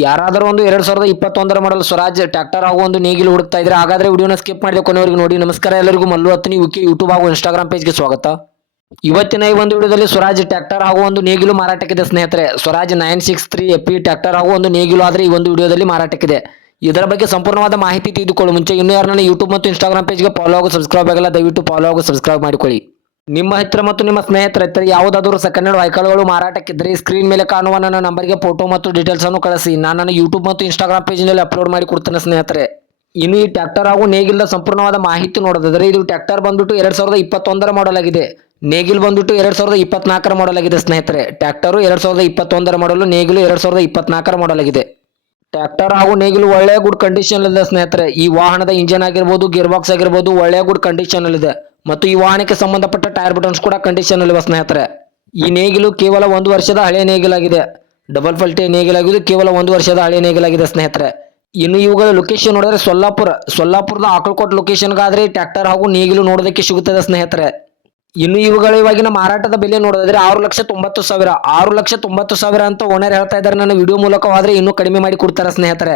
ಯಾರಾದರೂ ಒಂದು 2021 ಮಾಡಲ್ ಸ್ವರಾಜ್ ಟ್ರ್ಯಾಕ್ಟರ್ ಹಾಗೂ ಒಂದು ನೇಗಿಲು ಹುಡುಕ್ತಾ ಇದ್ರೆ ಹಾಗಾದ್ರೆ ವಿಡಿಯೋನ ಸ್ಕಿಪ್ ಮಾಡಿದ ಕೊನೆವರೆಗೂ ನೋಡಿ. ನಮಸ್ಕಾರ ಎಲ್ಲರಿಗೂ, ಮಲ್ಲು ಹತ್ತನಿ ವಿಕಿ ಯೂಟ್ಯೂಬ್ ಹಾಗೂ ಇನ್ಸ್ಟಾಗ್ರಾಮ್ ಪೇಜ್ಗೆ ಸ್ವಾಗತ. ಇವತ್ತಿನ ಈ ಒಂದು ವಿಡಿಯೋದಲ್ಲಿ ಸ್ವರಾಜ್ ಟ್ರ್ಯಾಕ್ಟರ್ ಹಾಗೂ ಒಂದು ನೇಗಿಲು ಮಾರಾಟಕ್ಕಿದೆ ಸ್ನೇಹಿತರೆ. ಸ್ವರಾಜ್ 963 FE ಟ್ರ್ಯಾಕ್ಟರ್ ಹಾಗೂ ಒಂದು ನೇಗಿಲು ಆದರೆ ಈ ಒಂದು ವಿಡಿಯೋದಲ್ಲಿ ಮಾರಾಟಕ್ಕಿದೆ. ಇದರ ಬಗ್ಗೆ ಸಂಪೂರ್ಣವಾದ ಮಾಹಿತಿ ತಿಳಿದುಕೊಳ್ಳುವ ಮುಂಚೆ ಇನ್ನೂ ಯಾರು ನನ್ನ ಯೂಟ್ಯೂಬ್ ಮತ್ತು ಇನ್ಸ್ಟಾಗ್ರಾಮ್ ಪೇಜ್ಗೆ ಫಾಲೋ ಹಾಗೂ ಸಬ್ಸ್ಕ್ರೈಬ್ ಆಗಲ್ಲ, ದಯವಿಟ್ಟು ಫಾಲೋ ಹಾಗೂ ಸಬ್ಸ್ಕ್ರೈಬ್ ಮಾಡಿಕೊಳ್ಳಿ. ನಿಮ್ಮ ಹತ್ತಿರ ಮತ್ತು ನಿಮ್ಮ ಸ್ನೇಹಿತರ ಹತ್ತಿರ ಯಾವುದಾದರೂ ಸೆಕೆಂಡ್ ಹ್ಯಾಂಡ್ ವೆಹಿಕಲ್ಗಳು ಮಾರಾಟಕ್ಕಿದ್ದರೆ ಸ್ಕ್ರೀನ್ ಮೇಲೆ ಕಾಣುವ ನನ್ನ ನಂಬರ್ಗೆ ಫೋಟೋ ಮತ್ತು ಡೀಟೇಲ್ಸ್ ಅನ್ನು ಕಳಿಸಿ. ನಾನು ನನ್ನ ಯೂಟ್ಯೂಬ್ ಮತ್ತು ಇನ್ಸ್ಟಾಗ್ರಾಮ್ ಪೇಜ್ನಲ್ಲಿ ಅಪ್ಲೋಡ್ ಮಾಡಿ ಕೊಡ್ತೇನೆ ಸ್ನೇಹಿತರೆ. ಇನ್ನು ಈ ಟ್ರ್ಯಾಕ್ಟರ್ ಹಾಗೂ ನೇಗಿಲ ಸಂಪೂರ್ಣವಾದ ಮಾಹಿತಿ ನೋಡೋದಾದ್ರೆ ಇದು ಟ್ರ್ಯಾಕ್ಟರ್ ಬಂದ್ಬಿಟ್ಟು 2021 ಮಾಡಲ್ ಆಗಿದೆ. ನೇಗಿಲ್ ಬಂದ್ಬಿಟ್ಟು 2024 ಮಾಡಲ್ ಆಗಿದೆ ಸ್ನೇಹಿತರೆ. ಟ್ರ್ಯಾಕ್ಟರ್ 2021 ಮಾಡಲು, ನೇಗಿಲು 2024 ಮಾಡಲ್ ಆಗಿದೆ. ಟ್ರ್ಯಾಕ್ಟರ್ ಹಾಗೂ ನೇಗಿಲು ಒಳ್ಳೆಯ ಗುಡ್ ಕಂಡೀಷನ್ ಇದೆ ಸ್ನೇಹಿತರೆ. ಈ ವಾಹನದ ಇಂಜಿನ್ ಆಗಿರ್ಬೋದು, ಗೇರ್ ಬಾಕ್ಸ್ ಆಗಿರ್ಬೋದು ಒಳ್ಳೆಯ ಗುಡ್ ಕಂಡೀಷನ್ ಇದೆ. ಮತ್ತು ಈ ವಾಹನಕ್ಕೆ ಸಂಬಂಧಪಟ್ಟ ಟೈರ್ ಬಟನ್ಸ್ ಕೂಡ ಕಂಡೀಷನ್ ಇವೆ ಸ್ನೇಹಿತರೆ. ಈ ನೇಗಿಲು ಕೇವಲ 1 ವರ್ಷದ ಹಳೆಯ ನೇಗಿಲಾಗಿದೆ. ಡಬಲ್ ಫಲ್ಟೆ ನೇಗಿಲಾಗಿದ್ದು ಕೇವಲ 1 ವರ್ಷದ ಹಳೆಯ ನೇಗಿಲಾಗಿದೆ ಸ್ನೇಹಿತರೆ. ಇನ್ನು ಇವುಗಳ ಲೊಕೇಶನ್ ನೋಡಿದ್ರೆ ಸೊಲ್ಲಾಪುರದ ಆಕಲ್ಕೋಟ್ ಲೊಕೇಶನ್ಗಾದ್ರೆ ಟ್ರ್ಯಾಕ್ಟರ್ ಹಾಗೂ ನೇಗಿಲು ನೋಡೋದಕ್ಕೆ ಸಿಗುತ್ತದೆ ಸ್ನೇಹಿತರೆ. ಇನ್ನು ಇವುಗಳ ಇವಾಗಿನ ಮಾರಾಟದ ಬೆಲೆ ನೋಡಿದ್ರೆ 6,90,000 ಅಂತ ಓನರ್ ಹೇಳ್ತಾ ಇದ್ದಾರೆ. ನನ್ನ ವಿಡಿಯೋ ಮೂಲಕವಾದ್ರೆ ಇನ್ನೂ ಕಡಿಮೆ ಮಾಡಿ ಕೊಡ್ತಾರೆ ಸ್ನೇಹಿತರೆ.